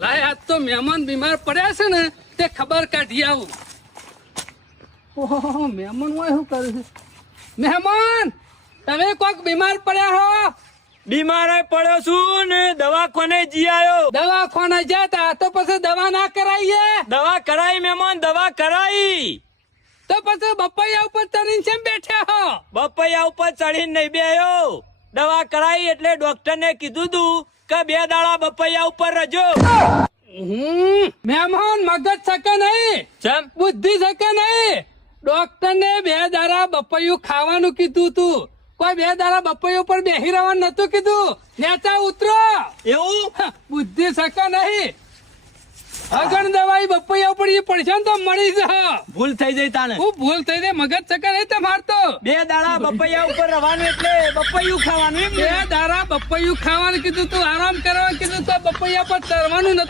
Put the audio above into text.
લાય આજ તો મહેમાન બીમાર પડ્યા છે ને તે ખબર કાઢી આવું. ઓહો મહેમાન હોય શું કરે છે? મહેમાન તમે કોક બીમાર પડ્યા હો? બીમાર પડ્યો છું ને દવાખાને જી આવ્યો. દવાખાને જતા તો પછી દવા ના કરાઈએ? દવા કરાઈ મહેમાન, દવા કરાઈ. તો પછી બપૈયા ઉપર ચડીને કેમ બેઠા હો? બપૈયા ઉપર ચડીને નહીં બેહ્યો. દવા કરાઈ એટલે ડોક્ટર ને કીધું તું કે 2 દાડા બપૈયા ઉપર રહેજો. મહેમાન મગજ શકે નહીં, ચમ બુદ્ધિ શકે નહીં. ડોક્ટર ને 2 દાડા બપૈયું ખાવાનું કીધું તું, કોઈ 2 દાડા બપૈયું પર બેહી રહેવાનું નતું કીધું. નેચા ઉતરો. એવું બુદ્ધિ શકે નહીં. અગણ દવાઈ બપૈયા ઉપર જે પડશે ને તો મળી જા. ભૂલ થઈ જાય તાને. હું ભૂલ થઈ જાય, મગજ શકે નહીં તમાર તો. 2 દાડા બપૈયા ઉપર રહેવાનું એટલે બપૈયું ખાવાનું એમ 2 ને? દાડા બપૈયું ખાવાનું કીધું તું, આરામ કરવાનું કીધું તો બપૈયા પર તરવાનું નતું.